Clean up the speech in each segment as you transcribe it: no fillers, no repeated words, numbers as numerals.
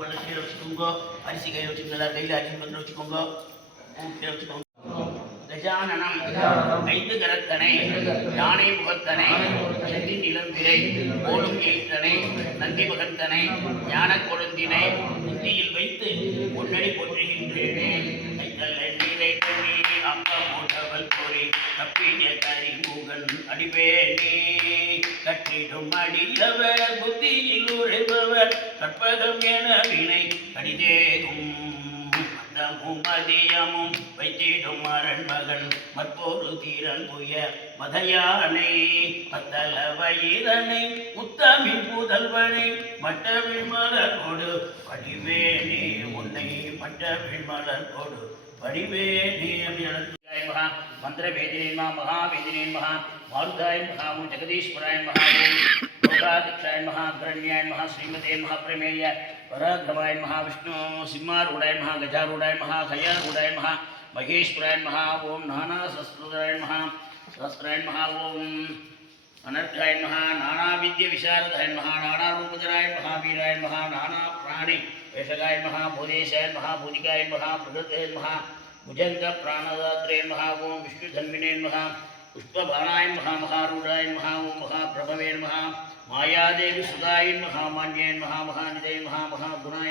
கையில் வச்சுக்கோங்க. அரிசி கையில் வச்சுக்கோங்க. கையில் அரிசி வந்து வச்சுக்கோங்க. கையில் வச்சுக்கோங்க. கஜானனம் ஐந்து கரத்தனை யானை முகத்தனை செந்தின் இளம்பிரை கோலும் எயிற்றனை நந்தி மகந்தனை ஞான கொழுந்தினை புத்தியில் வைத்து பொன்னடி போற்றுகின்றேனே. அப்பமோட்டவல் பொறி தப்பிய கரிமுகன் அடிவேணி கட்டிடும் அடியவர் புத்தியில் உழைப்பவர் கற்பகம் என வினை கடிதேகும் மதியமும் வைத்திடும் அரண்மகன் மற்போரு தீரன் புய மதையானை மத்தல வயிறனை உத்தமின் புதல்வனை மட்டவிழ் மலர் கொடு படிவேனே உன்னை மட்டவிழ் மலர் கொடு படிவேனே. மகா மந்திர வேதினே மகாவேதினே மகா மாருதாய மகா ஜெகதீஸ்வராய மகா யோகாதிக்ஷாய மகா கிரண்யாய மகா ஸ்ரீமதே மகாபிரமேய पराक्रमाय महाविष्णु सिंहारूढ़ाय महा गजारूढ़ाय महा खयारूढ़ाय महा महेश्वराय महा ओम नाना सहस्राय महा ओम अनर्घाय महा नाना विद्य विशारदाय महा नाना रूपधराय महावीराय महा नाना प्राणी वेशगाय महा भूदेशाय महा भूतिकाय महा प्रकृते महा भुजंग प्राणदात्रे महा ओम विष्णुधन्विने महा पुष्पबाणाय महा महारूढ़ाय महा ओम महाप्रभवे महा मायादेवी सुधाय महामान्य महामहानिधय महामहागुणाय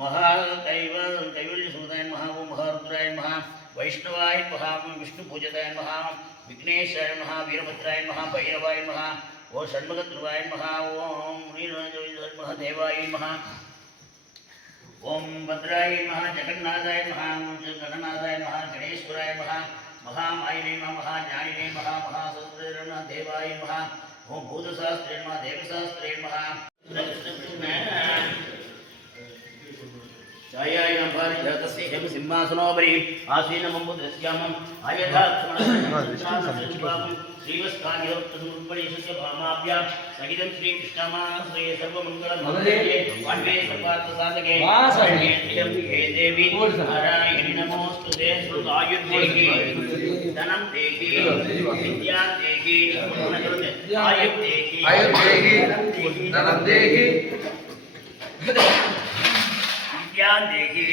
महाकैवल्य सुधाय महा ओम महारुद्राय महा वैष्णवाय महा विष्णुपूजताय महा विघ्नेशाय महा वीरभद्राय महा भैरवाय महा ओम षण्मुखध्रुवाय महा ओम देवाय महा ओम भद्राय महा जगन्नाथाय महा गणनाथाय महा गणेश्वराय महा महामायिने महा ज्ञानिने महा महासुरेण देवाय महा ओम भूतशास्त्रे नमः देवशास्त्रे नमः छायायां पारिजातस्य हेम सिंहासनोपरि आसीनमम्बुद्रस्यामम् आयथाक्षमणं श्रीवस्तान्योत्तमुपनिषस्य भामाभ्यां सहितं श्रीकृष्णमाश्रये सर्वमङ्गलमङ्गले वाण्मे सर्वार्थसाधके हे देवी नारायणि नमोऽस्तुते श्रुतायुर्देहि धनं देहि विद्यां देहि आयुर् देहि धनं देहि विद्यां देहि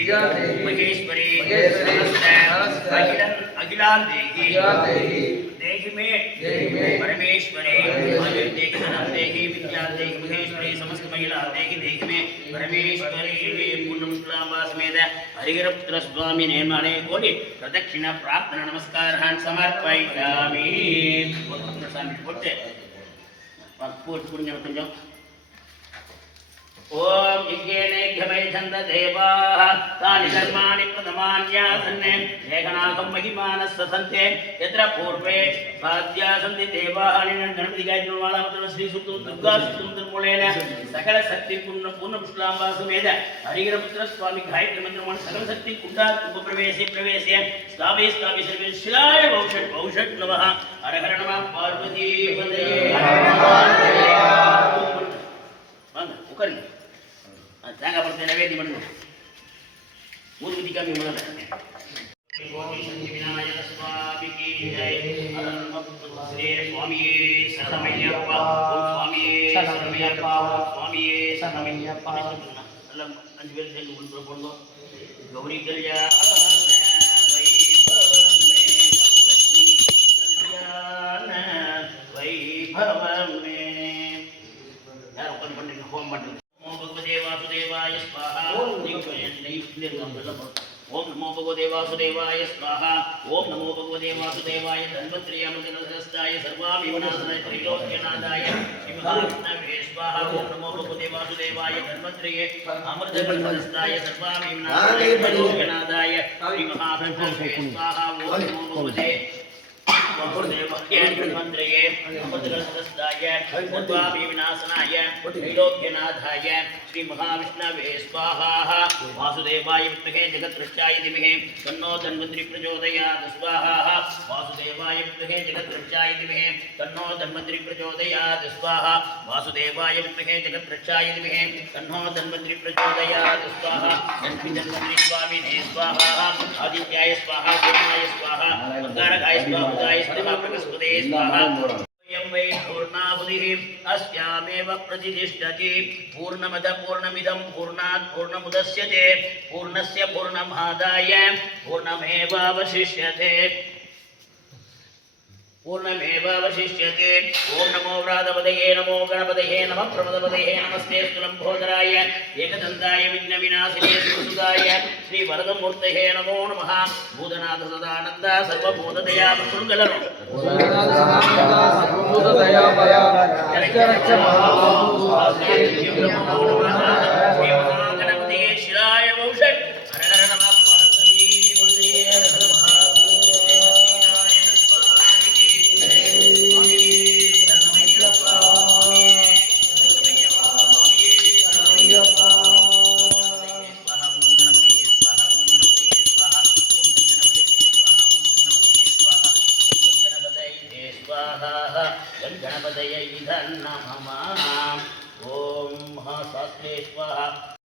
महेश्वरी अखिलां देहि देहि मे परमेश्वरी आयुर् देहि धनं देहि विद्यां देहि महेश्वरी समस्त महिला देहि मे परमेश्वरी पूर्णमुष्कलाम्बा समेत हरिहरपुत्र स्वामी निर्माणे कोटि प्रदक्षिण प्रार्थना नमस्कारान् समर्पयामि. ओम यज्ञेनेभ्यमय छन्द देवाः तानि कर्माणि प्रथमान्यासन्ने एकनाकं महिमानः सन्ते यत्र पूर्वे साध्या सन्ति देवाः गणपति गायत्री मालामन्त्र श्री सूक्तं दुर्गा सूक्तं मूलेन सकल शक्ति पूर्ण पुष्कलाम्बा समेत हरिहरपुत्र स्वामी गायत्री मंत्र सकल शक्ति कुंडात् प्रवेशे स्थावे सर्वे शिलाय भौषट् नमः हर हर नमः पार्वती पतये बंद उकरी தேங்காய் பழத்தை நைவேத்தியம் பண்ணுங்க. ஊதுபத்தி காமி முதல்ல விநாயக சுவாமிக்கு சுவாமியே சரணமையப்பா சுவாமியே சரணமையப்பா சுவாமியே சரணமையப்பா எல்லாம் 5 பேர் சேர்ந்து உள்ள போடுங்க. கௌரி கல்யாண வைபவமே யார் உட்காந்து பண்ணுறீங்க ஹோம் பண்ணுறீங்க. भगवते वासुदेवाय स्वाहा ओम नमो भगवते वासुदेवाय स्वाहा ओम नमो भगवते वासुदेवाय धन्वंतरि अमृतनस्ताय सर्वाभिवनाशनाय त्रिलोक्यनाथाय श्रीमहाविष्णवे स्वाहा ओम नमो भगवते वासुदेवाय धन्वंतरि अमृतनस्ताय सर्वाभिवनाशनाय त्रिलोक्यनाथाय श्रीमहाविष्णवे स्वाहा ओम नमो भगवते धन्वंतरि अमृतनस्ताय सर्वाभिवनाशनाय त्रिलोक्यनाथाय श्री महाविष्णवे स्वाहा वासुदेवाय विद्महे जगद्रक्षाय धीमहि तन्नो धन्वंतरि प्रचोदयात् स्वाहा वासुदेवाय विद्महे जगद्रक्षाय धीमहि तन्नो धन्वंतरि प्रचोदयात् स्वाहा वासुदेवाय विद्महे जगद्रक्षाय धीमहि तन्नो धन्वंतरि प्रचोदयात् स्वाहा धन्वंतरि स्वामिने स्वाहा आदित्याय स्वाहा सोमाय स्वाहा अंगारकाय स्वाहा उदयाय स्वाहा बृहस्पतये स्वाहा वै पूर्णाहुतिः अस्यामेव प्रतिष्ठति पूर्णमद पूर्णमिदं पूर्णात् पूर्णमुदच्यते पूर्णस्य पूर्णमादाय पूर्णमेवावशिष्यते पूर्णमेवावशिष्यते ओम नमो व्रातपतये नमो गणपतये नमः प्रमदपतये नमस्ते स्तुलम्भोदराय एकदन्ताय विघ्नविनाशिने सुसुदाय श्रीवरदमूर्तये नमो नमः भूतनाथ सदानन्द सर्वभूतदया प्रसुल्कलरो गणपतये शिराय वौषट् हर नमः पार्वती गणपतये नमः ओम महाशास्त्रे स्वाहा।